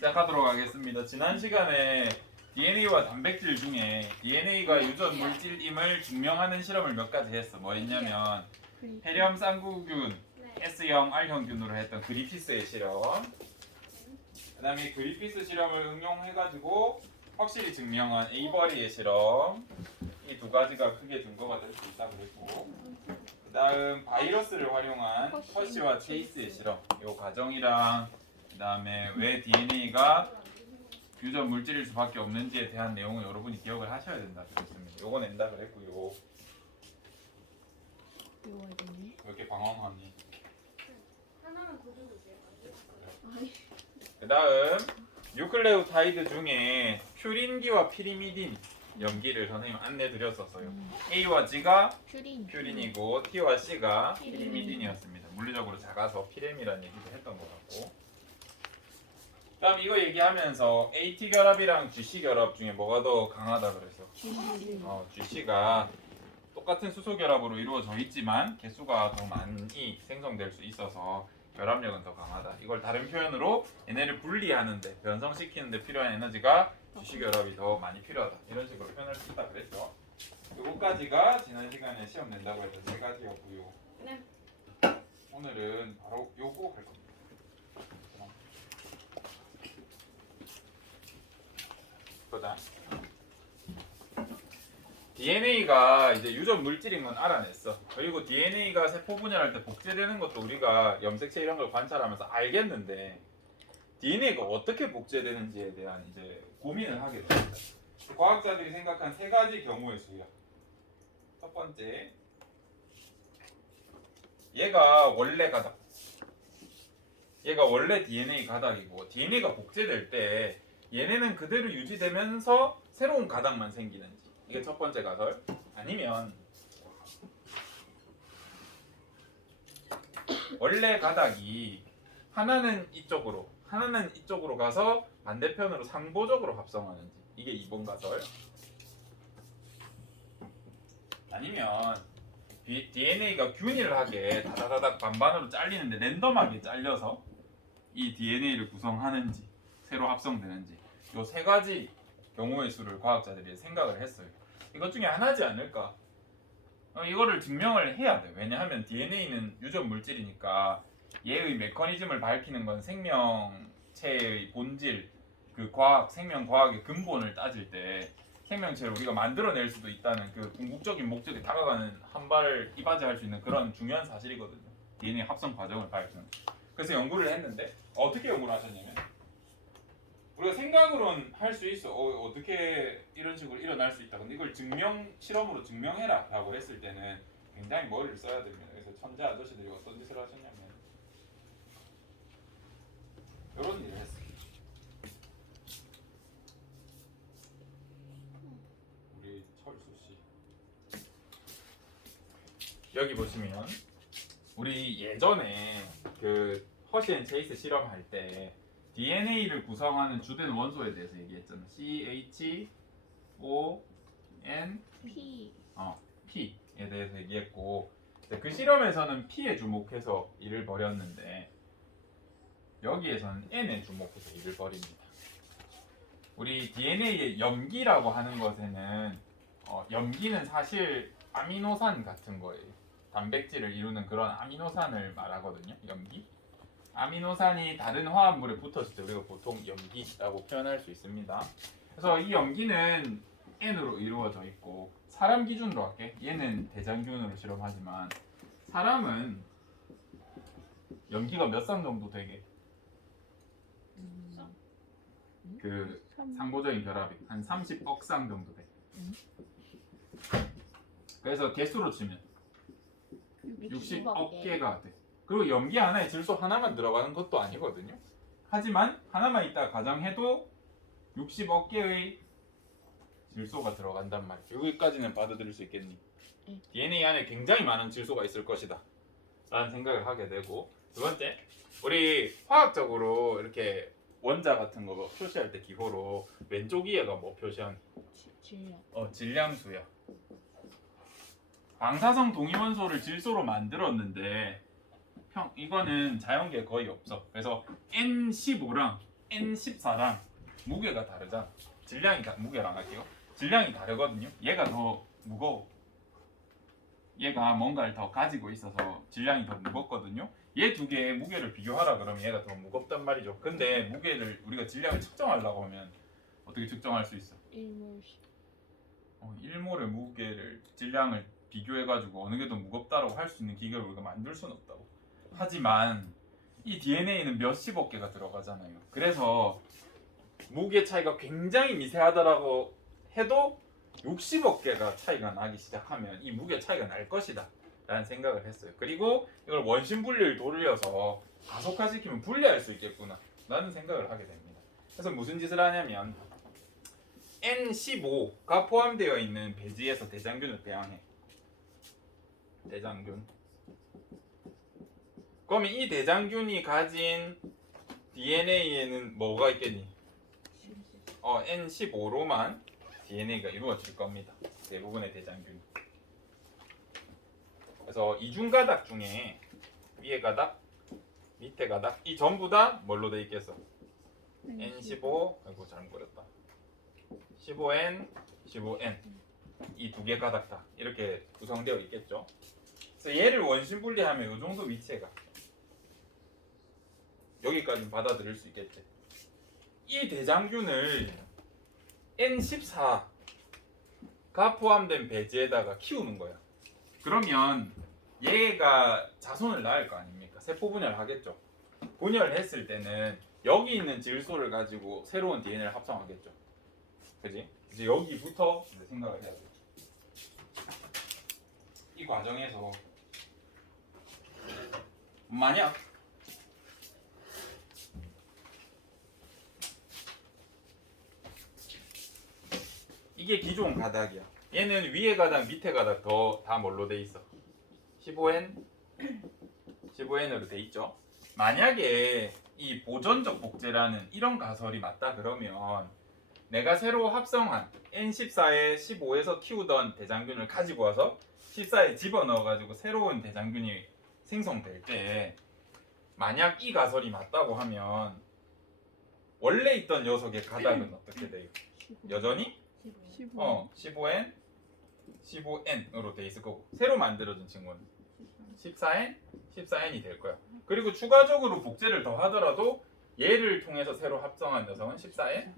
시작하도록 하겠습니다. 지난 시간에 DNA와 단백질 중에 DNA가 유전 물질임을 증명하는 실험을 몇 가지 했어. 뭐 했냐면 해렴 쌍구균 S형 R형균으로 했던 그리피스의 실험. 그다음에 그리피스 실험을 응용해가지고 확실히 증명한 에이버리의 실험. 이 두 가지가 크게 증거가 될 수 있다 그랬고. 그다음 바이러스를 활용한 허쉬와 체이스의 실험. 이 과정이랑 그다음에 왜 DNA가 유전 물질일 수밖에 없는지에 대한 내용을 여러분이 기억을 하셔야 된다 그랬습니다. 요거 낸다 그랬고요. 외워야겠네. 왜 이렇게 방황하니? 하나만 더 줘주세요. 그다음 뉴클레오타이드 중에 퓨린기와 피리미딘 염기를 선생님 안내 드렸었어요. A와 G가 퓨린이고 T와 C가 피리미딘이었습니다. 물리적으로 작아서 피렘이라는 얘기도 했던 것 같고. 그다음 이거 얘기하면서 AT 결합이랑 GC 결합 중에 뭐가 더 강하다 그래서 GC가 똑같은 수소 결합으로 이루어져 있지만 개수가 더 많이 생성될 수 있어서 결합력은 더 강하다. 이걸 다른 표현으로 얘네를 분리하는데 변성시키는데 필요한 에너지가 GC 결합이 더 많이 필요하다. 이런 식으로 표현할 수 있다 그랬죠. 요거까지가 지난 시간에 시험 낸다고 했던 세 가지였고요. 네. 오늘은 바로 요거 할 겁니다. 보자. DNA가 이제 유전 물질인 건 알아냈어. 그리고 DNA가 세포 분열할 때 복제되는 것도 우리가 염색체 이런 걸 관찰하면서 알겠는데 DNA가 어떻게 복제되는지에 대한 이제 고민을 하게 됩니다. 과학자들이 생각한 세 가지 경우의 수야. 첫 번째, 얘가 원래 가닥. 얘가 원래 DNA 가닥이고 DNA가 복제될 때 얘네는 그대로 유지되면서 새로운 가닥만 생기는지. 이게 첫 번째 가설. 아니면 원래 가닥이 하나는 이쪽으로 가서 반대편으로 상보적으로 합성하는지. 이게 2번 가설. 아니면 DNA가 균일하게 다다다닥 반반으로 잘리는데 랜덤하게 잘려서 이 DNA를 구성하는지 새로 합성되는지 요 세 가지 경우의 수를 과학자들이 생각을 했어요. 이것 중에 하나지 않을까? 이거를 증명을 해야 돼. 왜냐하면 DNA는 유전 물질이니까 얘의 메커니즘을 밝히는 건 생명체의 본질, 그 과학, 생명 과학의 근본을 따질 때 생명체를 우리가 만들어낼 수도 있다는 그 궁극적인 목적에 다가가는 한 발을 이바지할 수 있는 그런 중요한 사실이거든요. DNA 합성 과정을 밝히는. 그래서 연구를 했는데 어떻게 연구를 하셨냐면 우리가 생각으로는 할 수 있어. 어떻게 이런 식으로 일어날 수 있다. 근데 이걸 실험으로 증명해라 라고 했을 때는 굉장히 머리를 써야 됩니다. 그래서 천재 아저씨들이 어떤 짓을 하셨냐면 이런 일을 했어요. 우리 철수씨 여기 보시면 우리 예전에 그 허쉬 앤 체이스 실험할 때 DNA를 구성하는 주된 원소에 대해서 얘기했잖아. P에 대해서 얘기했고 그 실험에서는 P에 주목해서 일을 벌였는데 여기에서는 N에 주목해서 일을 벌입니다. 우리 DNA의 염기라고 하는 것에는 염기는 사실 아미노산 같은 거예요. 단백질을 이루는 그런 아미노산을 말하거든요. 염기. 아미노산이 다른 화합물에 붙었을 때 우리가 보통 염기라고 표현할 수 있습니다. 그래서 이 염기는 N으로 이루어져 있고 사람 기준으로 할게. 얘는 대장균으로 실험하지만 사람은 염기가 몇 쌍 정도 되게? 그 상보적인 결합이 한 30억 쌍 정도 돼. 그래서 개수로 치면 60억 개가 돼. 그리고 염기 하나에 질소 하나만 들어가는 것도 아니거든요. 하지만 하나만 있다 가정해도 60억 개의 질소가 들어간단 말이야. 여기까지는 받아들일 수 있겠니? DNA 안에 굉장히 많은 질소가 있을 것이다 라는 생각을 하게 되고, 두 번째, 우리 화학적으로 이렇게 원자 같은 거 표시할 때 기호로 왼쪽 위에가 뭐 표시한? 질량수야. 방사성 동위원소를 질소로 만들었는데 이거는 자연계에 거의 없어. 그래서 N15랑 N14랑 무게가 다르잖아. 무게랑 할게요. 질량이 다르거든요. 얘가 더 무거워. 얘가 뭔가를 더 가지고 있어서 질량이 더 무겁거든요. 얘 두 개의 무게를 비교하라 그러면 얘가 더 무겁단 말이죠. 근데 무게를 우리가 질량을 측정하려고 하면 어떻게 측정할 수 있어? 1몰의 무게를 질량을 비교해가지고 어느 게 더 무겁다라고 할 수 있는 기계를 우리가 만들 수는 없다고. 하지만 이 DNA는 몇십억 개가 들어가잖아요. 그래서 무게 차이가 굉장히 미세하다라고 해도 60억 개가 차이가 나기 시작하면 이 무게 차이가 날 것이다 라는 생각을 했어요. 그리고 이걸 원심 분리를 돌려서 가속화시키면 분리할 수 있겠구나 라는 생각을 하게 됩니다. 그래서 무슨 짓을 하냐면 N15가 포함되어 있는 배지에서 대장균을 배양해. 대장균. 그러면 이 대장균이 가진 DNA에는 뭐가 있겠니? N15로만 DNA가 이루어질 겁니다. 대부분의 대장균. 그래서 이중가닥 중에 위에 가닥, 밑에 가닥 이 전부 다 뭘로 돼 있겠어? N15, 아이고 잘못 그렸다. 15N, 15N 이 두 개 가닥 다 이렇게 구성되어 있겠죠. 그래서 얘를 원심 분리하면 이 정도 위치가 여기까지 받아들일 수 있겠지. 이 대장균을 N14가 포함된 배지에다가 키우는 거야. 그러면 얘가 자손을 낳을 거 아닙니까? 세포 분열을 하겠죠. 분열을 했을 때는 여기 있는 질소를 가지고 새로운 DNA를 합성하겠죠. 그지? 이제 여기부터 생각을 해야 돼. 이 과정에서 만약 이게 기존 가닥이야. 얘는 위에 가닥, 밑에 가닥 다 뭘로 돼 있어? 15N, 15N으로 돼 있죠. 만약에 이 보존적 복제라는 이런 가설이 맞다 그러면 내가 새로 합성한 N14에 15에서 키우던 대장균을 가지고 와서 14에 집어넣어가지고 새로운 대장균이 생성될 때 만약 이 가설이 맞다고 하면 원래 있던 녀석의 가닥은 어떻게 돼요? 여전히 15N, 15N으로 돼 있을 거고 새로 만들어진 친구는 14N, 14N이 될 거야. 그리고 추가적으로 복제를 더 하더라도 얘를 통해서 새로 합성한 녀석은 14N,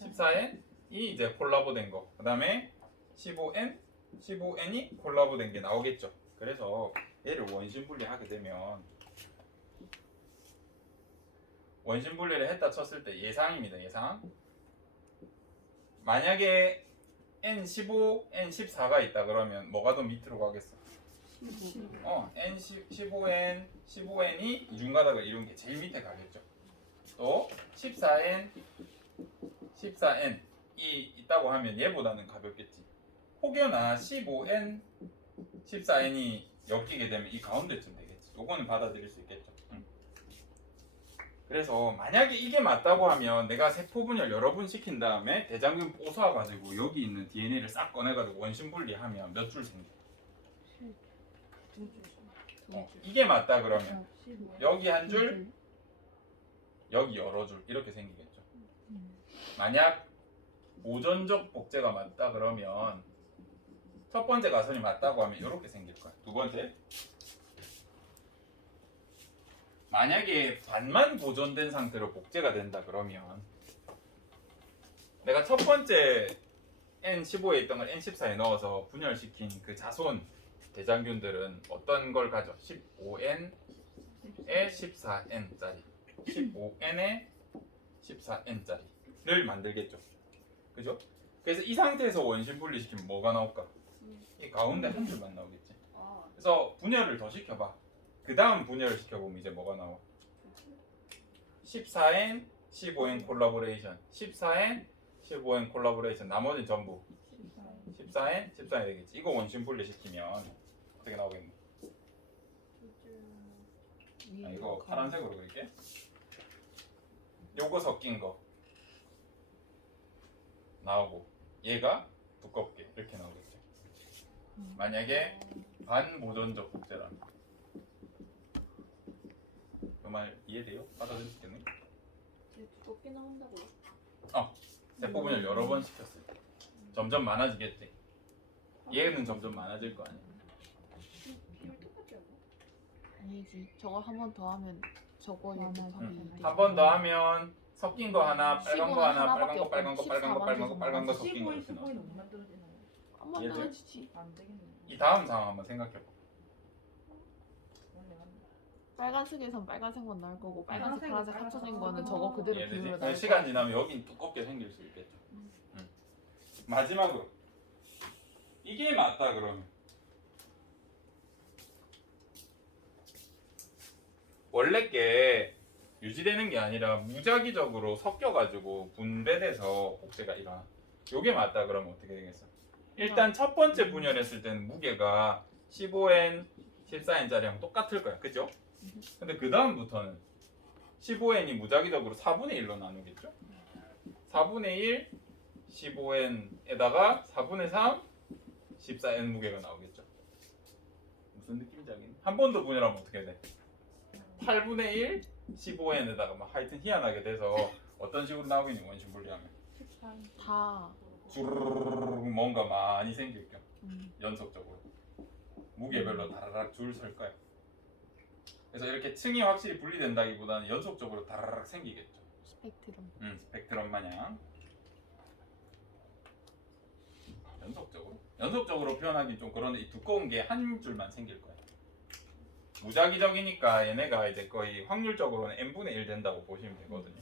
14N이 이제 콜라보된 거. 그 다음에 15N, 15N이 콜라보된 게 나오겠죠. 그래서 얘를 원심 분리하게 되면 원심 분리를 했다 쳤을 때 예상입니다. 예상. 만약에 N15, N14가 있다 그러면 뭐가 더 밑으로 가겠어? N15N, 15N이 이중가닥을 이룬 게 제일 밑에 가겠죠. 또 14N, 14N이 있다고 하면 얘보다는 가볍겠지. 혹여나 15N, 14N이 엮이게 되면 이 가운데쯤 되겠지. 요거는 받아들일 수 있겠죠. 그래서 만약에 이게 맞다고 하면 내가 세포 분열 여러 번 시킨 다음에 대장균 뽀숴가지고 여기 있는 DNA를 싹 꺼내가지고 원심 분리하면 몇 줄 생겨? 이게 맞다 그러면 여기 한 줄, 여기 여러 줄 이렇게 생기겠죠. 만약 보존적 복제가 맞다 그러면 첫 번째 가설이 맞다고 하면 이렇게 생길 거야. 두 번째, 만약에 반만 보존된 상태로 복제가 된다 그러면 내가 첫 번째 N15에 있던 걸 N14에 넣어서 분열시킨 그 자손 대장균들은 어떤 걸 가져? 15N에 14N짜리, 15N에 14N짜리를 만들겠죠. 그죠? 그래서 이 상태에서 원심 분리시키면 뭐가 나올까? 이 가운데 한 줄만 나오겠지. 그래서 분열을 더 시켜봐. 그 다음 분열을 시켜보면 이제 뭐가 나와? 14N, 15N 콜라보레이션, 14N, 15N 콜라보레이션, 나머지 전부 14N, 14N 되겠지. 이거 원심 분리시키면 어떻게 나오겠니? 이거 파란색으로 그릴게. 요거 섞인 거 나오고 얘가 두껍게 이렇게 나오겠죠. 만약에 반보존적 복제라면 그 말 이해돼요? 받아들일 수 있겠네? 두껍게 나온다고요? 세포 분열 여러 번 시켰을 때 점점 많아지겠지. 얘는 점점 많아질 거 아니야. 비율 똑같지 않나? 아니지. 저거 한 번 더 하면 저거 이렇게 가면 돼. 한 번 더 하면 섞인 거 하나, 빨간 거 하나, 빨간 하나밖에 거, 빨간 거, 없고 빨간 거, 빨간 거, 빨간 거 섞인 거 15인 이렇게 나와. 15인 못 만들어지나요? 안 만들어지지. 안 되겠네. 이 다음 상황 한번 생각해봐. 맞네. 빨간색에선 빨간색만 나올 거고 빨간색, 빨간색은 파란색 빨간색. 합쳐진 거는 저거 그대로 얘네들 비율로 나올 시간 거야. 지나면 여긴 두껍게 생길 수 있겠죠. 마지막으로 이게 맞다 그러면 원래 게 유지되는 게 아니라 무작위적으로 섞여가지고 분배돼서 복제가 일어나. 요게 맞다 그러면 어떻게 되겠어? 일단 첫 번째 분열했을 때는 무게가 15N, 14N짜리랑 똑같을 거야, 그죠? 근데 그 다음부터는 15N이 무작위적으로 4분의 1로 나누겠죠? 4분의 1, 15N에다가 4분의 3, 14N 무게가 나오겠죠? 무슨 느낌인지 알겠니? 한 번 더 분열하면 어떻게 돼? 8분의 1, 15N에다가 막 하여튼 희한하게 돼서 어떤 식으로 나오겠니? 원심 분리하면 다. 주르르르 뭔가 많이 생길 겸 음. 연속적으로 무게별로 다라락 줄 설 거야. 그래서 이렇게 층이 확실히 분리된다기보다는 연속적으로 다라락 생기겠죠. 스펙트럼. 스펙트럼 마냥 연속적으로 표현하기 좀 그런데 이 두꺼운 게 한 줄만 생길 거야. 무작위적이니까 얘네가 이제 거의 확률적으로는 n분의 1 된다고 보시면 되거든요.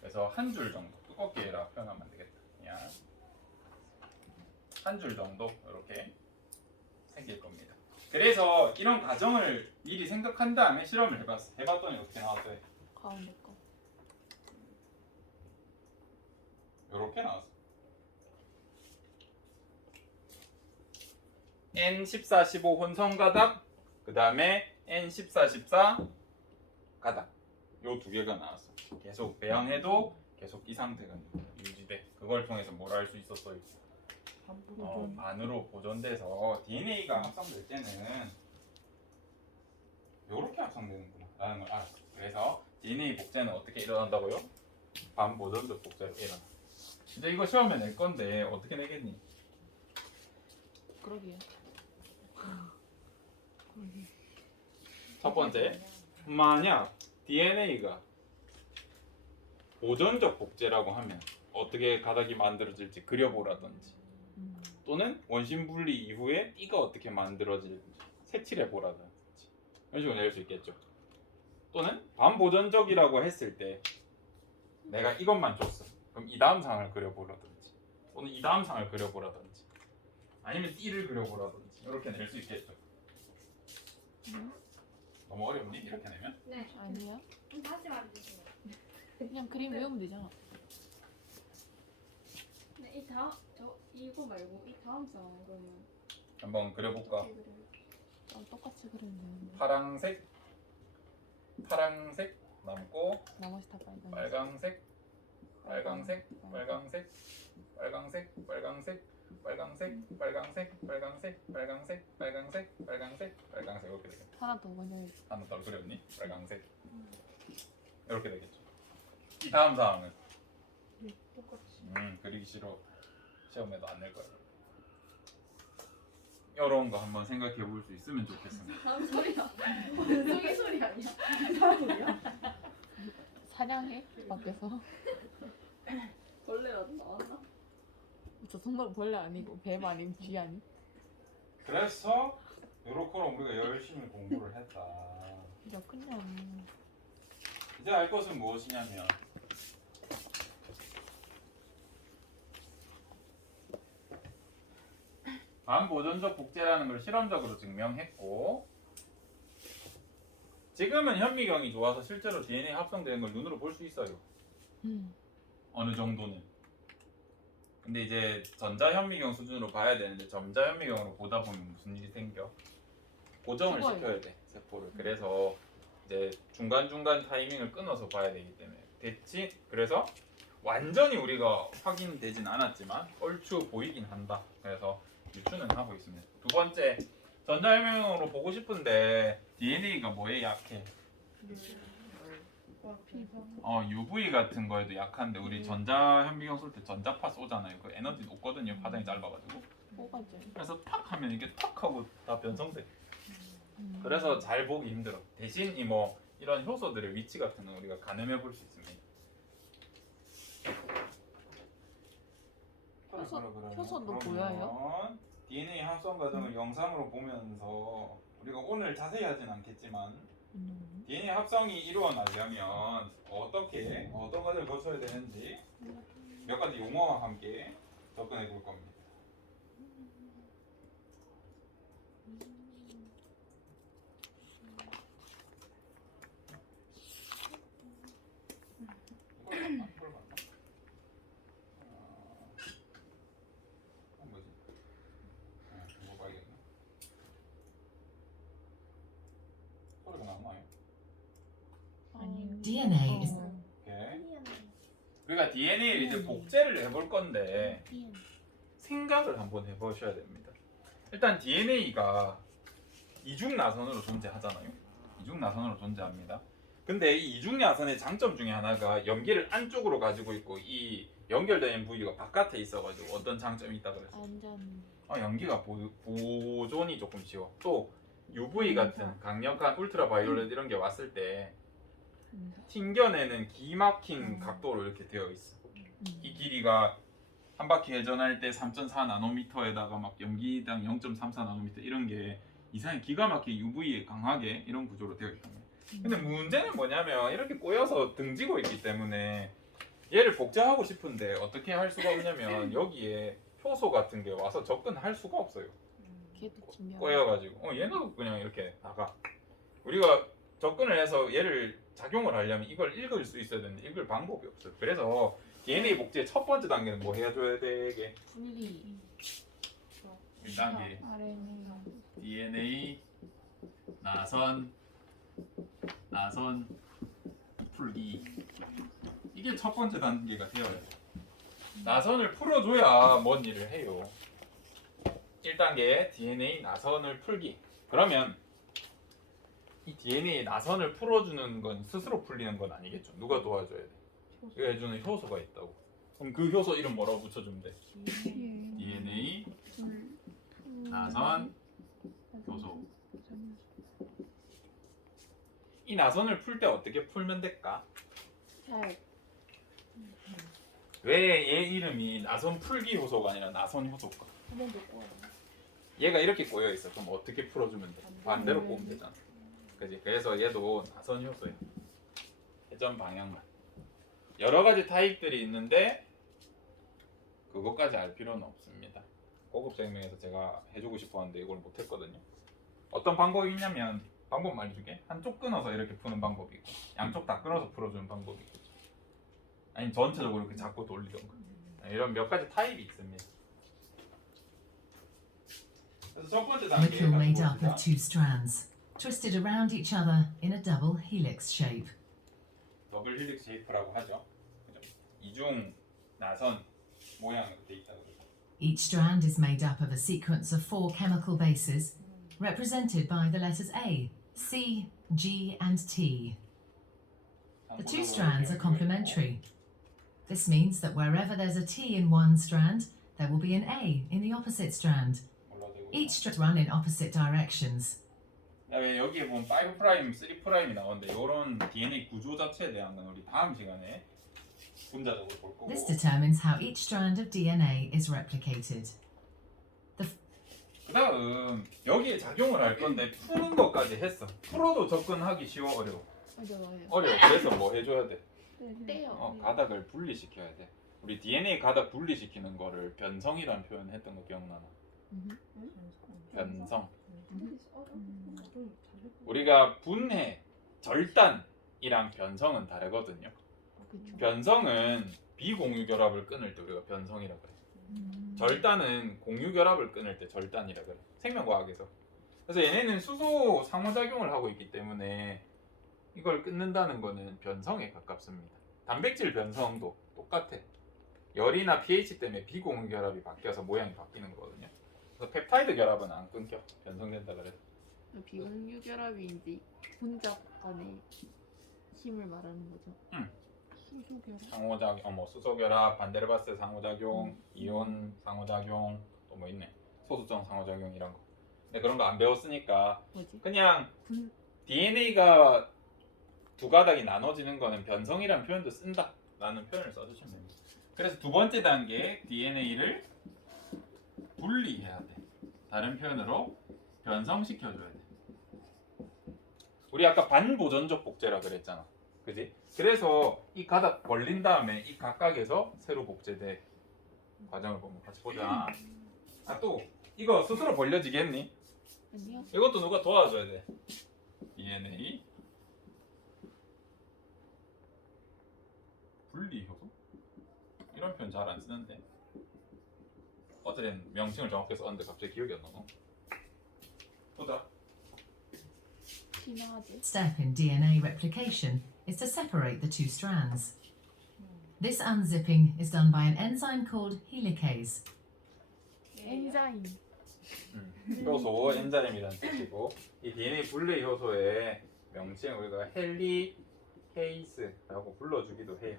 그래서 한 줄 정도 두껍게라 표현하면 되겠다. 그냥 한 줄 정도 이렇게 생길 겁니다. 그래서 이런 과정을 미리 생각한 다음에 실험을 해봤어. 해봤더니 어떻게 나왔어요? 가운데 거. 이렇게 나왔어. N14, 15 혼성 가닥, 그 다음에 N14, 14 가닥. 요 두 개가 나왔어. 계속 배양해도 계속 이 상태가 유지돼. 그걸 통해서 뭘 알 수 있었어요? 반으로 보존돼서 DNA가 합성될 때는 이렇게 합성되는구나 라는 걸 알았어. 그래서 DNA 복제는 어떻게 일어난다고요? 반보존적 복제로 일어나. 이제 이거 시험에 낼 건데 어떻게 내겠니? 그러게요. 첫 번째, 만약 DNA가 보존적 복제라고 하면 어떻게 가닥이 만들어질지 그려보라든지 또는 원심 분리 이후에 띠가 어떻게 만들어질지 색칠해보라든지 이런 식으로 낼 수 있겠죠. 또는 반보존적이라고 했을 때 내가 이것만 줬어. 그럼 이 다음 상을 그려보라든지 또는 이 다음 상을 그려보라든지 아니면 띠를 그려보라든지 이렇게 낼 수 있겠죠. 너무 어렵니? 이렇게 내면? 네. 아니야? 다시 말해주세요. 그냥 그림 외우면 되잖아. 네, 이거 말고 이 다음 상황 그러면 한번 그려볼까? 어떻게 그려요? 똑같이 그리면 되는데. 파랑색 남고 나머지 다 빨간. 빨강색 빨강색 빨강색 빨강색 빨강색 빨강색 빨강색 빨강색 빨강색 빨강색 빨강색 빨강색 이렇게 되겠죠. 하나 더 먼저. 하나 더 그렸니? 빨강색 이렇게 되겠죠. 이 다음 사항은 똑같이. 그리기 싫어. 시험에도 안 낼 거야. 이런 거 한번 생각해 볼 수 있으면 좋겠습니다. 다음 소리야. 무슨 소리 아니야? 사람이야? 사냥해? 밖에서? 벌레라도 나왔나? 저 정도는 벌레 아니고 뱀 아닌 쥐 아니? 그래서 요렇게는 우리가 열심히 공부를 했다. 야 그냥 이제 알 것은 무엇이냐면 반보존적 복제라는 걸 실험적으로 증명했고 지금은 현미경이 좋아서 실제로 DNA 합성되는 걸 눈으로 볼 수 있어요. 어느 정도는. 근데 이제 전자현미경 수준으로 봐야 되는데 전자현미경으로 보다 보면 무슨 일이 생겨? 고정을 죽어요. 시켜야 돼 세포를. 그래서 이제 중간중간 타이밍을 끊어서 봐야 되기 때문에 그래서 완전히 우리가 확인되진 않았지만 얼추 보이긴 한다. 그래서 유추는 하고 있습니다. 두 번째, 전자현미경으로 보고 싶은데 DNA가 뭐에 약해? UV 같은 거에도 약한데 우리 전자 현미경 쏠 때 전자파 쏘잖아요. 그 에너지 높거든요. 파장이 짧아가지고. 뽑아줘요. 그래서 탁 하면 이게 탁 하고 다 변성돼. 그래서 잘 보기 힘들어. 대신 이 뭐 이런 효소들의 위치 같은 건 우리가 가늠해 볼 수 있습니다. 효소도 보여요? DNA 합성 과정을 영상으로 보면서 우리가 오늘 자세히 하진 않겠지만 DNA 합성이 이루어나려면 어떤 과정을 거쳐야 되는지 몇 가지 용어와 함께 접근해 볼 겁니다. 이걸 봤나? 뭐지? 이거 봐야겠네. 소리가 나나요? DNA is 오케이. 우리가 DNA를 이제 복제를 해볼 건데 생각을 한번 해보셔야 됩니다. 일단 DNA가 이중 나선으로 존재하잖아요. 이중 나선으로 존재합니다. 근데 이 이중 나선의 장점 중에 하나가 염기를 안쪽으로 가지고 있고 이 연결된 부위가 바깥에 있어가지고 어떤 장점이 있다 그랬어요. 완전 연기가 보존이 조금 쉬워. 또 UV 같은 강력한 울트라바이올렛 이런 게 왔을 때 튕겨내는 기막힌 각도로 이렇게 되어 있어. 이 길이가 한 바퀴 회전할 때 3.4 나노미터에다가 막 염기당 0.34 나노미터 이런 게 이상하게 기가 막히게 UV에 강하게 이런 구조로 되어 있답니다. 근데 문제는 뭐냐면 이렇게 꼬여서 등지고 있기 때문에 얘를 복제하고 싶은데 어떻게 할 수가 없냐면 여기에 효소 같은 게 와서 접근할 수가 없어요. 걔도 기묘. 꼬여가지고 얘는 그냥 이렇게 나가. 우리가 접근을 해서 얘를 작용을 하려면 이걸 읽을 수 있어야 되는데 읽을 방법이 없어요. 그래서 DNA 복제의 첫 번째 단계는 뭐 해줘야 되게? 분리. 1단계 DNA 나선 풀기. 이게 첫 번째 단계가 되어야 돼요. 나선을 풀어줘야 뭔 일을 해요. 1단계 DNA 나선을 풀기. 그러면 이 DNA 나선을 풀어주는 건 스스로 풀리는 건 아니겠죠. 누가 도와줘야 돼? 이거 해주는 효소가 있다고. 그럼 그 효소 이름 뭐라고 붙여주면 돼? DNA 나선 효소. 이 나선을 풀 때 어떻게 풀면 될까? 잘. 왜 얘 이름이 나선 풀기 효소가 아니라 나선 효소일까? 한번 더 꼬아. 얘가 이렇게 꼬여 있어. 그럼 어떻게 풀어주면 돼? 반대로 꼬면 되잖아. 그지? 그래서 얘도 나선 효소야. 회전 방향만. 여러 가지 타입들이 있는데 그것까지 알 필요는 없습니다. 고급 생명에서 제가 해주고 싶었는데 이걸 못했거든요. 어떤 방법이 있냐면 방법 알려줄게. 한쪽 끊어서 이렇게 푸는 방법이 있고 양쪽 다 끊어서 풀어주는 방법이 있고 아니면 전체적으로 이렇게 잡고 돌리던가 이런 몇 가지 타입이 있습니다. 그래서 첫 번째 단계 molecule made up of two strands, twisted around each other in a double helix shape. 더블 힐릭스 쉐이프라고 하죠. 그죠? 이중 나선 모양으로 돼 있다고 그러죠. Each strand is made up of a sequence of four chemical bases, represented by the letters A, C, G, and T. The two strands are complementary. This means that wherever there's a T in one strand, there will be an A in the opposite strand. Each strand run in opposite directions. 그다음에 여기에 보면 5 프라임, 3 프라임이 나오는데 이런 DNA 구조 자체에 대한 건 우리 다음 시간에 분자적으로 볼 거고. This determines how each strand of DNA is replicated. 그다음 여기에 작용을 할 건데 푸는 것까지 했어. 풀어도 접근하기 쉬워 어려워? 어려워요. 어려워. 그래서 뭐 해줘야 돼? 떼요. 가닥을 분리시켜야 돼. 우리 DNA 가닥 분리시키는 거를 변성이라는 표현 했던 거 기억나나? 변성. 우리가 분해, 절단이랑 변성은 다르거든요. 그쵸. 변성은 비공유 결합을 끊을 때 우리가 변성이라 그래. 절단은 공유 결합을 끊을 때 절단이라 그래. 생명과학에서. 그래서 얘네는 수소 상호작용을 하고 있기 때문에 이걸 끊는다는 거는 변성에 가깝습니다. 단백질 변성도 똑같아. 열이나 pH 때문에 비공유 결합이 바뀌어서 모양이 바뀌는 거거든요. 그래서 펩타이드 결합은 안 끊겨. 변성된다 그래. 비공유 결합인지 혼자 간에 힘을 말하는 거죠. 수소결합. 상호작용, 뭐 수소결합, 반데르바스 상호작용, 이온 상호작용, 또 뭐 있네. 소수점 상호작용 이런 거. 근데 그런 거 안 배웠으니까 뭐지? 그냥 분 DNA가 두 가닥이 나눠지는 거는 변성이라는 표현도 쓴다라는 표현을 써주시면 됩니다. 그래서 두 번째 단계 DNA를 분리해야 돼. 다른 표현으로 변성시켜줘야 돼. 우리 아까 반보존적 복제라 그랬잖아. 그지? 그래서 이 가닥 벌린 다음에 이 각각에서 새로 복제돼. 과정을 보면 같이 보자. 아 또 이거 스스로 벌려지겠니? 아니요. 이것도 누가 도와줘야 돼. DNA 분리 효소? 이런 표현 잘 안 쓰는데. 어쨌든 명칭을 정확히 썼는데 갑자기 기억이 안 나노. 보자. 친화제. Step in DNA replication is to separate the two strands. This unzipping is done by an enzyme called helicase. 엔자임. 효소, 엔자임이라는 뜻이고 이 DNA 분리 효소의 명칭 우리가 헬리케이스라고 불러주기도 해요.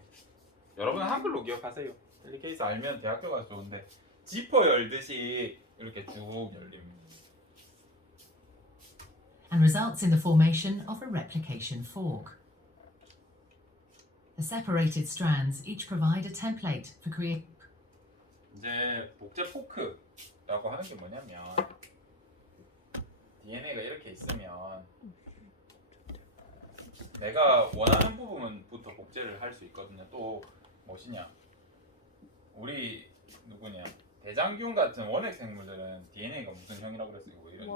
여러분 한글로 기억하세요. 헬리케이스 알면 대학교 가서 좋은데 지퍼 열듯이 이렇게 쭉 열립니다. And results in the formation of a replication fork. The separated strands each provide a template for 이제 복제 포크라고 하는 게 뭐냐면 DNA가 이렇게 있으면 내가 원하는 부분부터 복제를 할 수 있거든요. 또 무엇이냐? 우리 누구냐? 대장균 같은 원핵 생물들은 DNA가 무슨 형이라고 그랬어요? 뭐 이런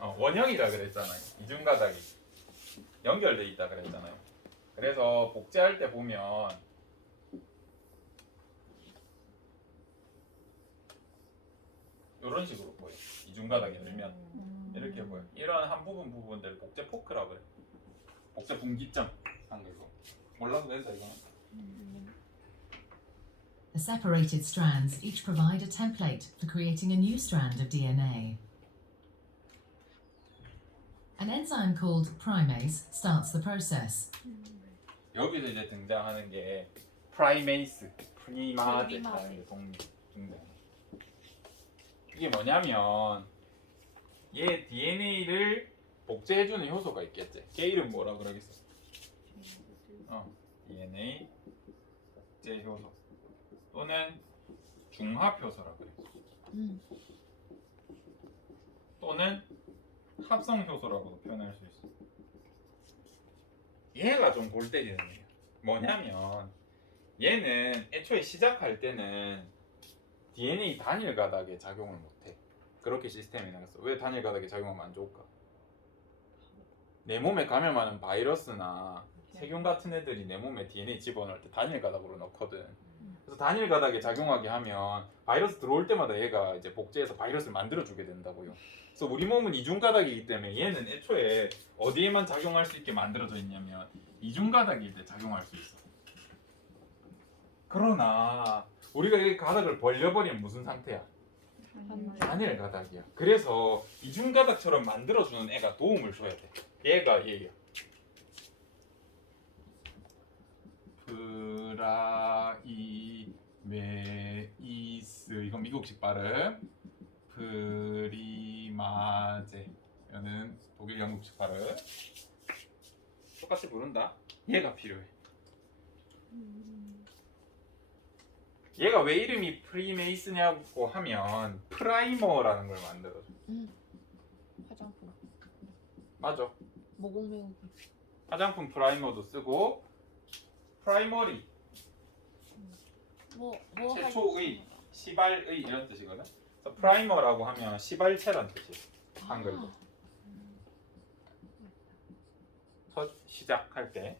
와. 원형이라 그랬잖아요. 이중가닥이 연결돼 있다 그랬잖아요. 그래서 복제할 때 보면 이런 식으로 보여. 이중가닥이 열면 이렇게 보여. 이런 한 부분들을 복제 포크라고 그래. 복제 분기점 한글로. 몰라도 된다 이거는. The separated strands each provide a template for creating a new strand of DNA. An enzyme called primase starts the process. 여기서 이제 등장하는 게 프라이메이스, 프리마제라는 게 등장. 이게 뭐냐면 얘 DNA를 복제해주는 효소가 있겠지. 걔 이름 뭐라 그러겠어? DNA 복제 효소 또는 중합 효소라 그래. 또는 합성 효소라고도 표현할 수 있어. 얘가 좀 골 때리는 애야. 뭐냐면 얘는 애초에 시작할 때는 DNA 단일 가닥에 작용을 못해. 그렇게 시스템이 나갔어. 왜 단일 가닥에 작용하면 안 좋을까? 내 몸에 감염하는 바이러스나 세균 같은 애들이 내 몸에 DNA 집어넣을 때 단일 가닥으로 넣거든. 그래서 단일 가닥에 작용하게 하면 바이러스 들어올 때마다 얘가 이제 복제해서 바이러스를 만들어주게 된다고요. 그래서 우리 몸은 이중 가닥이기 때문에 얘는 애초에 어디에만 작용할 수 있게 만들어져 있냐면 이중 가닥일 때 작용할 수 있어. 그러나 우리가 이 가닥을 벌려버리면 무슨 상태야? 단일 가닥이야. 그래서 이중 가닥처럼 만들어주는 애가 도움을 줘야 돼. 얘가 얘야. 프라이메이스 이건 미국식 발음. 프리마제 이거는 독일 영국식 발음. 똑같이 부른다. 얘가 필요해. 얘가 왜 이름이 프리메이스냐고 하면 프라이머라는 걸 만들어줘. 화장품. 맞아. 모공 메우기. 화장품 프라이머도 쓰고 프라이머리 뭐 최초의 시발의 이런 뜻이거든. 그래서 프라이머라고 하면 시발체란 뜻이야. 한글로. 첫 시작할 때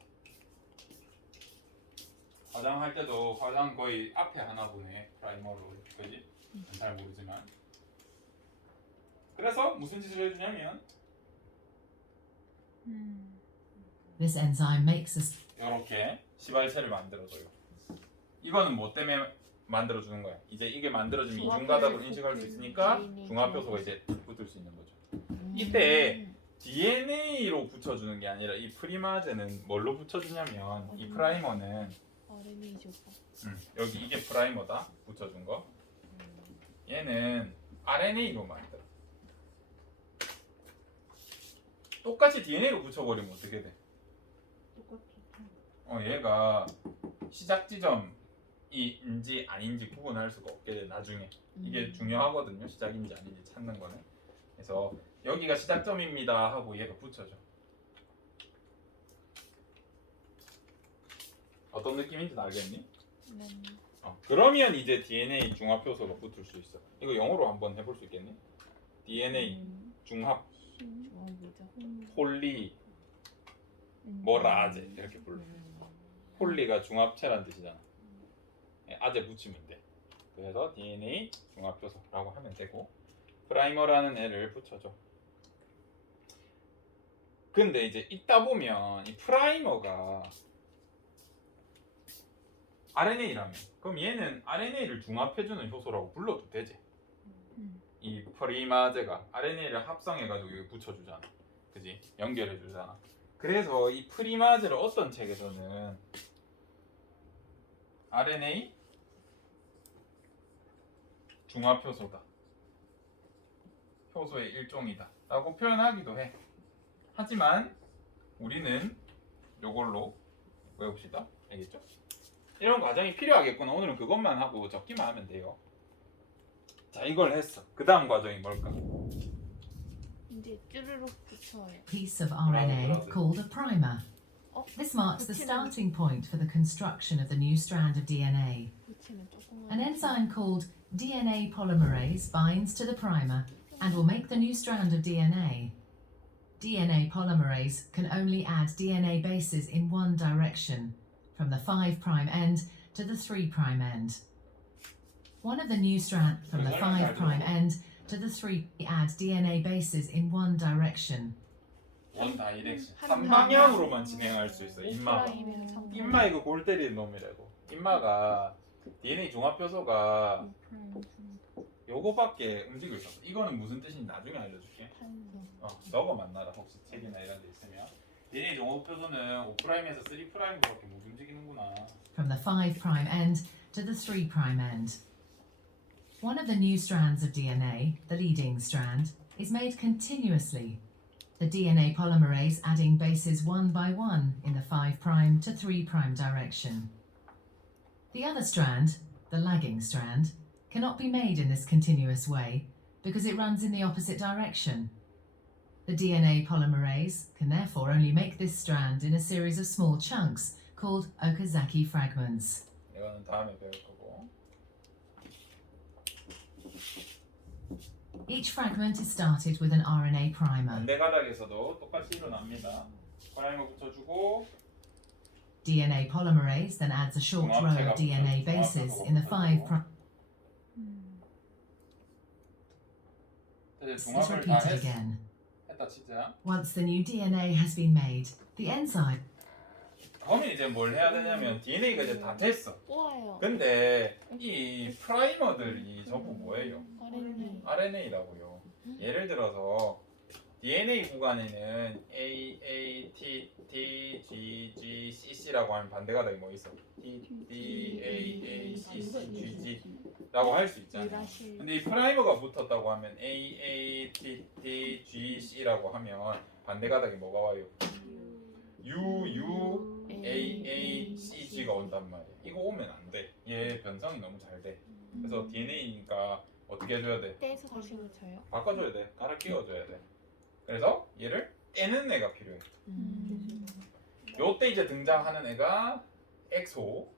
화장할 때도 화장 거의 앞에 하나 보네. 프라이머로. 그지? 잘 모르지만. 그래서 무슨 짓을 해주냐면 This enzyme makes us 이렇게 시발체를 만들어줘요. 이거는 뭐 때문에 만들어주는 거야? 이제 이게 만들어지면 이중가닥을 인식할 수 있으니까 중합효소가 이제 붙을 수 있는 거죠. 이때 DNA로 붙여주는 게 아니라 이 프리마제는 뭘로 붙여주냐면 이 프라이머는 RNA 조각. 여기 이게 프라이머다 붙여준 거. 얘는 RNA로 만들어. 똑같이 DNA로 붙여버리면 어떻게 돼? 똑같죠. 얘가 시작 지점인지 아닌지 구분할 수가 없게 돼 나중에. 이게 중요하거든요. 시작인지 아닌지 찾는 거는. 그래서 여기가 시작점입니다 하고 얘가 붙여져. 어떤 느낌인지 알겠니? 네. 그러면 이제 DNA 중합 효소가 붙을 수 있어. 이거 영어로 한번 해볼 수 있겠니? DNA 중합 뭐죠? 폴리 뭐라제 이렇게 불러. 폴리가 중합체란 뜻이잖아. 아제 붙이면 돼. 그래서 DNA 중합 효소라고 하면 되고 프라이머라는 애를 붙여줘. 근데 이제 있다 보면 이 프라이머가 RNA라면 그럼 얘는 RNA를 중합해주는 효소라고 불러도 되지. 이 프리마제가 RNA를 합성해가지고 여기 붙여주잖아. 그지? 연결해주잖아. 그래서 이 프리마제를 어떤 책에서는 RNA 중합효소다. 효소의 일종이다. 라고 표현하기도 해. 하지만 우리는 요걸로 외웁시다. 알겠죠? 이런 과정이 필요하겠구나. 오늘은 그것만 하고 적기만 하면 돼요. 자, 이걸 했어. 그 다음 과정이 뭘까? 이제 쭈르륵 붙여요. Piece of RNA called a primer. This marks the starting point for the construction of the new strand of DNA. 붙이면 조금만. An enzyme called DNA polymerase binds to the primer and will make the new strand of DNA. DNA polymerase can only add DNA bases in one direction, from the 5' end to the 3' end. One of the new strand from the 5' end to the 3 add DNA bases in one direction. 원 다이렉션. 한 방향으로만 진행할 수 있어. 인마가. 인마 이거 골 때리는 놈이라고. 인마가 DNA 종합 효소가 요거밖에 움직일 수 없어. 이거는 무슨 뜻인지 나중에 알려줄게. 너가 만나라. 혹시 책이나 이런 데 있으면. DNA 종합 효소는 5'에서 3'밖에 못 움직이는구나. From the 5' end to the 3' end. One of the new strands of DNA, the leading strand, is made continuously. The DNA polymerase adding bases one by one in the 5' to 3' direction. The other strand, the lagging strand, cannot be made in this continuous way because it runs in the opposite direction. The DNA polymerase can therefore only make this strand in a series of small chunks called Okazaki fragments. 이거는 다음에 배울 거고. Each fragment is started with an RNA primer. 반대 가닥에서도 똑같이 일어납니다. 프라이머 붙여주고 DNA polymerase then adds a short row of DNA bases in the 5' 이제 is 종합을 다 repeated again. 했다 치자. Once the new DNA has been made, the enzyme 그러면 이제 뭘 해야 되냐면 DNA가 이제 다 됐어. 꼬아요. 근데 이 프라이머들이 전부 뭐예요? RNA. RNA라고요. 예를 들어서 DNA 구간에는 A, A, T, T, G, G, C, C라고 하면 반대 가닥이 뭐 있어? T, D, A, A, C, C, G, G라고 할 수 있잖아. 유라실. 근데 이 프라이머가 붙었다고 하면 A, A, T, T, G, C라고 하면 반대 가닥이 뭐가 와요? U, U, A, A, C, G가 온단 말이야. 이거 오면 안 돼. 얘 변성이 너무 잘 돼. 그래서 DNA니까 어떻게 해줘야 돼? 떼서 다시 붙여요. 바꿔줘야 돼. 갈아 끼워줘야 돼. 그래서 얘를 떼는 애가 필요해. 요때 이제 등장하는 애가 엑소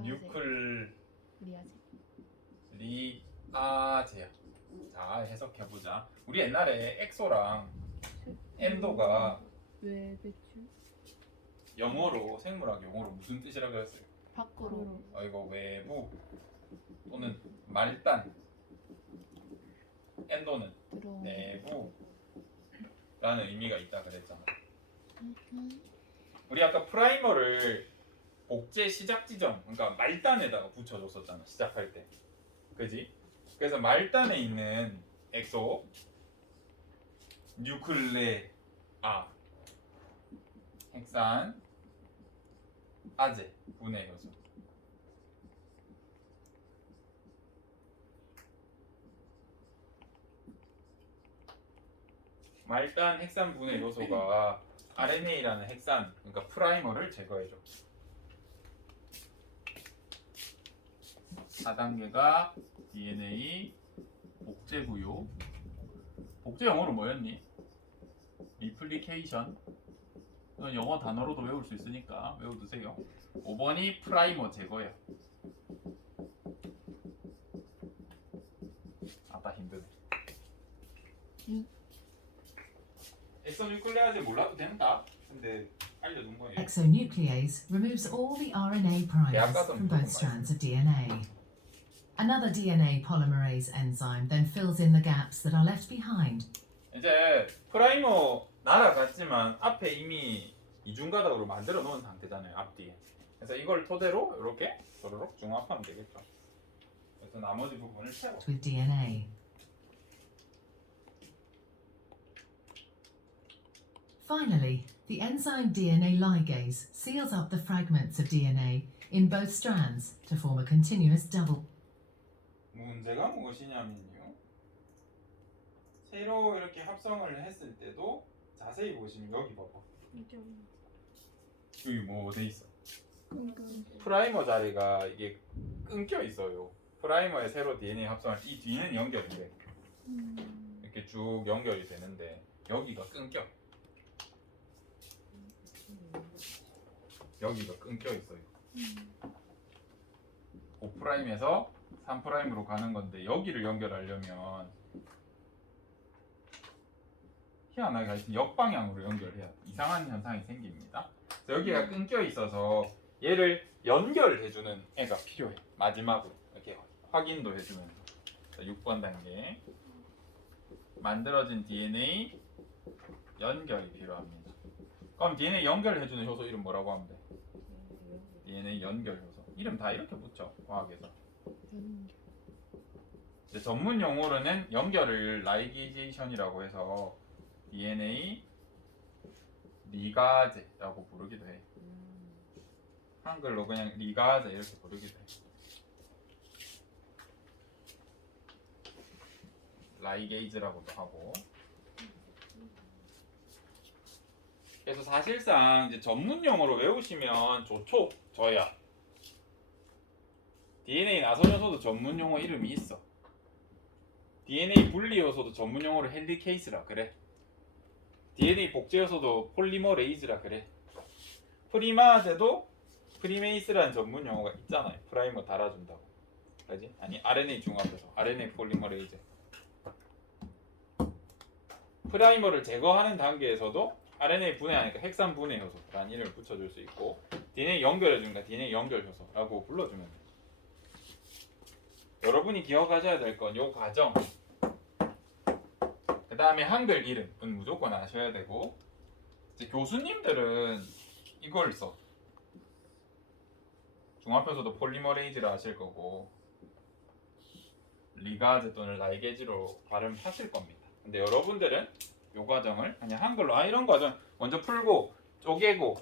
뉴클리아제야. 자, 해석해보자. 우리 옛날에 엑소랑 엔도가 왜 배추? 영어로 생물학 영어로 무슨 뜻이라고 했어요? 밖으로. 이거 외부 또는 말단. 엔도는 들어오는. 내부라는 의미가 있다 그랬잖아. 우리 아까 프라이머를 복제 시작 지점, 그러니까 말단에다가 붙여줬었잖아. 시작할 때, 그지? 그래서 말단에 있는 엑소 뉴클레아 핵산 아제 분해 요소. 말단 핵산 분해 요소가 RNA라는 핵산, 그러니까 프라이머를 제거해줘. 4단계가 DNA 복제구요. 복제 영어로 뭐였니? 리플리케이션. 이건 영어 단어로도 외울 수 있으니까 외워두세요. 5번이 프라이머 제거예요. 아따 힘드네. 엑소뉴클레아제 몰라도 된다. 근데 알려준 거예요. Exonuclease removes all the RNA primers from both strands of DNA. Another DNA polymerase enzyme then fills in the gaps that are left behind. 이제 프라이머 날아갔지만 앞에 이미 이중가닥으로 만들어 놓은 상태잖아요. 앞뒤에. 그래서 이걸 토대로 이렇게 도로록 중합하면 되겠죠. 그래서 나머지 부분을 채워. With DNA. Finally, the enzyme DNA ligase seals up the fragments of DNA in both strands to form a continuous double. 문제가 무엇이냐면요. 새로 이렇게 합성을 했을 때도 자세히 보시면 여기 봐봐. 여기 뭐 돼 있어? 프라이머 자리가 이게 끊겨 있어요. 프라이머에 새로 DNA 합성할 때 이 뒤는 연결이 돼. 이렇게 쭉 연결이 되는데 여기가 끊겨. 여기가 끊겨 있어요. 5'에서 3'으로 가는 건데 여기를 연결하려면 희한하게 하여튼 역방향으로 연결해야 돼. 이상한 현상이 생깁니다. 그래서 여기가 끊겨 있어서 얘를 연결해주는 애가 필요해. 마지막으로 이렇게 확인도 해주는. 6번 단계 만들어진 DNA 연결이 필요합니다. 그럼 DNA 연결해주는 효소 이름 뭐라고 하면 돼? DNA 연결 효소. 이름 다 이렇게 붙여 과학에서. 이제 전문 용어로는 연결을 라이게이제이션이라고 해서 DNA 리가제라고 부르기도 해. 한글로 그냥 리가제 이렇게 부르기도 해. 라이게이즈라고도 하고. 그래서 사실상 이제 전문 용어로 외우시면 좋죠. 저야. DNA 나선 요소도 전문 용어 이름이 있어. DNA 분리 요소도 전문 용어로 헬리케이스라 그래. DNA 복제 요소도 폴리머레이즈라 그래. 프리마제도 프리메이스라는 전문 용어가 있잖아요. 프라이머 달아준다고. 그지? 아니 RNA 중합에서 RNA 폴리머레이즈. 프라이머를 제거하는 단계에서도 RNA 분해하니까 핵산 분해 효소라는 이름을 붙여줄 수 있고 DNA 연결해주니까 DNA 연결 효소라고 불러주면 돼요. 여러분이 기억하셔야 될 건 요 과정. 그 다음에 한글 이름은 무조건 아셔야 되고 이제 교수님들은 이걸 써. 중합효소도 폴리머레이즈라 하실 거고 리가제 또는 라이게즈로 발음하실 겁니다. 근데 여러분들은 요 과정을 그냥 한글로 이런 과정 먼저 풀고 쪼개고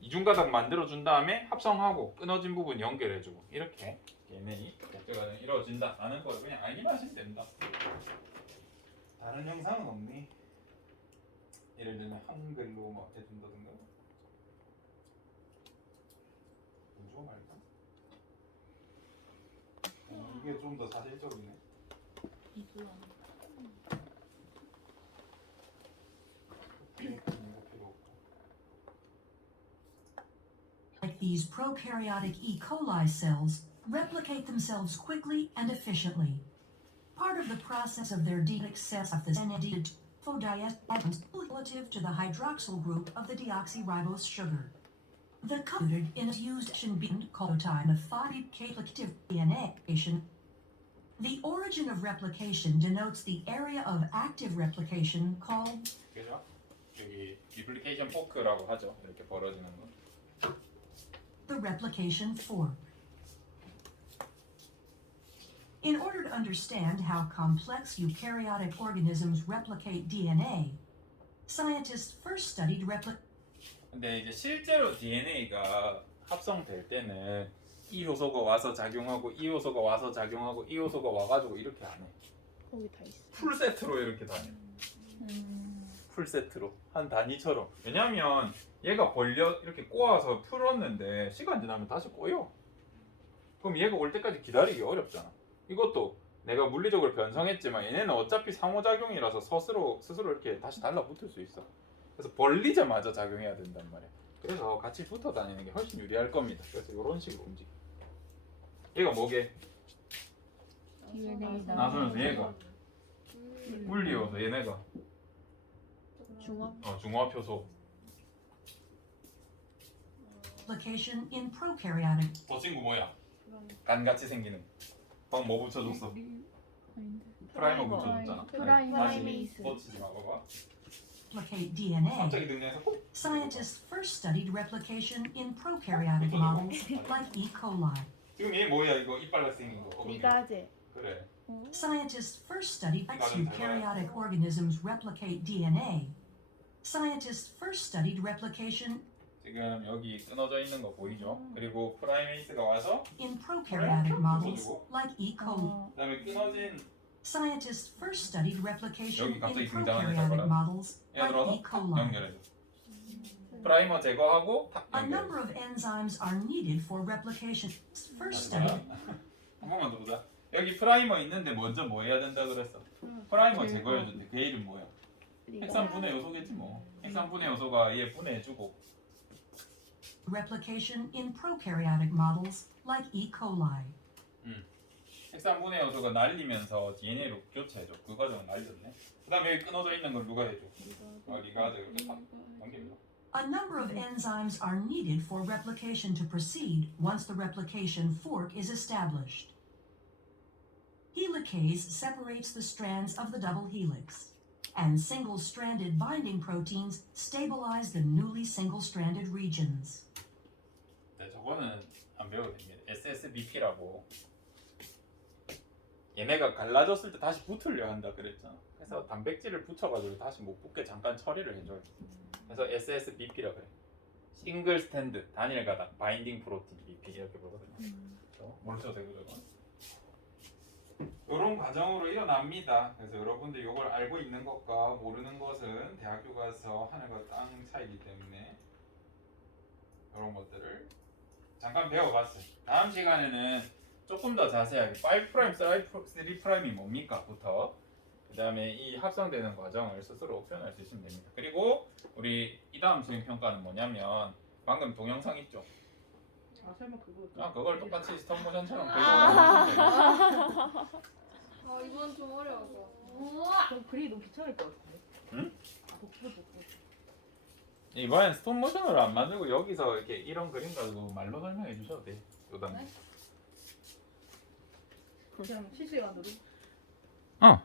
이중가닥 만들어준 다음에 합성하고 끊어진 부분 연결해주고 이렇게 DNA 복제 과정이 이루어진다라는 걸 그냥 알기만 하시면 됩니다. 다른 영상은 없니? 예를 들면 한글로 뭐 해준다든가 뭐죠 말까? 이게 좀 더 사실적이네. Like these prokaryotic E. coli cells replicate themselves quickly and efficiently. Part of the process of their de-excess of the NAD phosphodiester relative to the hydroxyl group of the deoxyribose sugar. The coded in is used being called time of 5-caplicative DNA. The origin of replication denotes the area of active replication called 그죠? 여기 리플리케이션 포크라고 하죠. 이렇게 벌어지는 거. the replication fork. In order to understand how complex eukaryotic organisms replicate DNA, scientists first studied 근데 이제 실제로 DNA가 합성될 때는 이 요소가 와서 작용하고 이 요소가 와서 작용하고 이 요소가 와가지고 이렇게 안 해. 거기 다 있어. 풀 세트로 이렇게 다녀. 풀 세트로 한 단위처럼. 왜냐면 얘가 벌려 이렇게 꼬아서 풀었는데 시간 지나면 다시 꼬여. 그럼 얘가 올 때까지 기다리기 어렵잖아. 이것도 내가 물리적으로 변성했지만 얘네는 어차피 상호작용이라서 스스로 이렇게 다시 달라붙을 수 있어. 그래서 벌리자마자 작용해야 된단 말이야. 그래서 같이 붙어 다니는 게 훨씬 유리할 겁니다. 그래서 이런 식으로 움직여. 얘가 뭐게? DNA다. 나서면서 얘가 물리요소 얘네가 중화. 중화합 효소. replication in prokaryotic. 저 친구 뭐야? 간같이 생기는. 방금 뭐 붙여줬어? 아닌데. 프라이머 붙여줬잖아. 프라이메이스. 붙이지 마 봐봐. Replicate DNA. 갑자기 등장해서 꼭 Scientists first studied replication in prokaryotic models like E. coli. 지금 얘 뭐야 이거 이빨 생긴 거. 어머니. 미가제. 그래. Scientists first studied how eukaryotic organisms replicate DNA. Scientists first studied replication 지금 여기 끊어져 있는 거 보이죠? 그리고 프라이메이스가 와서 in prokaryotic models like E. coli. 그다음에 끊어진 Scientists first studied replication 여기 갑자기 in 등장하는 prokaryotic 사람. models 얘 like 들어서 E. 탁 coli. 연결해줘. 프라이머 제거하고 탁 A number 연결해. of enzymes are needed for replication. First 한 studied 번만 더 보자. 여기 프라이머 있는데 먼저 뭐 해야 된다 그랬어? 프라이머 제거해준대. 그 이름 뭐야? 핵산 분해 요소겠지 뭐. 핵산 분해 요소가 얘 분해해주고. replication in prokaryotic models like E. coli. 핵산 분해 요소가 날리면서 DNA로 교체해줘. 그 과정은 날렸네. 그다음에 여기 끊어져 있는 걸 누가 해줘? 리가드 이렇게 딱 넘깁니다. A number of enzymes are needed for replication to proceed once the replication fork is established. Helicase separates the strands of the double helix, and single-stranded binding proteins stabilize the newly single-stranded regions. 네, 저거는 안 배워도 됩니다. SSBP라고. 얘네가 갈라졌을 때 다시 붙으려 한다 그랬잖아. 그래서 단백질을 붙여가지고 다시 못 붙게 잠깐 처리를 해줘요. 그래서 SSBP라 그래. 싱글 스탠드 단일 가닥 바인딩 프로틴 BP 이렇게 부르거든요. 모르셔도 되고 저건. 이런 과정으로 일어납니다. 그래서 여러분들 이걸 알고 있는 것과 모르는 것은 대학교 가서 하늘과 땅 차이기 때문에 이런 것들을 잠깐 배워봤어요. 다음 시간에는 조금 더 자세하게 5', 3'이 뭡니까? 부터 그 다음에 이 합성되는 과정을 스스로 표현할 수 있으면 됩니다. 그리고 우리 이 다음 수행평가는 뭐냐면 방금 동영상 있죠? 아 설마 그거? 그걸 똑같이 스톱모션처럼 그려가면 돼요. 이건 좀 어려워. 그럼 그리기 너무 귀찮을 것 같은데. 응? 복수. 이번엔 스톱모션으로 안 만들고 여기서 이렇게 이런 그림 가지고 말로 설명해 주셔도 돼. 요 단계. 그냥 실시간으로. 어.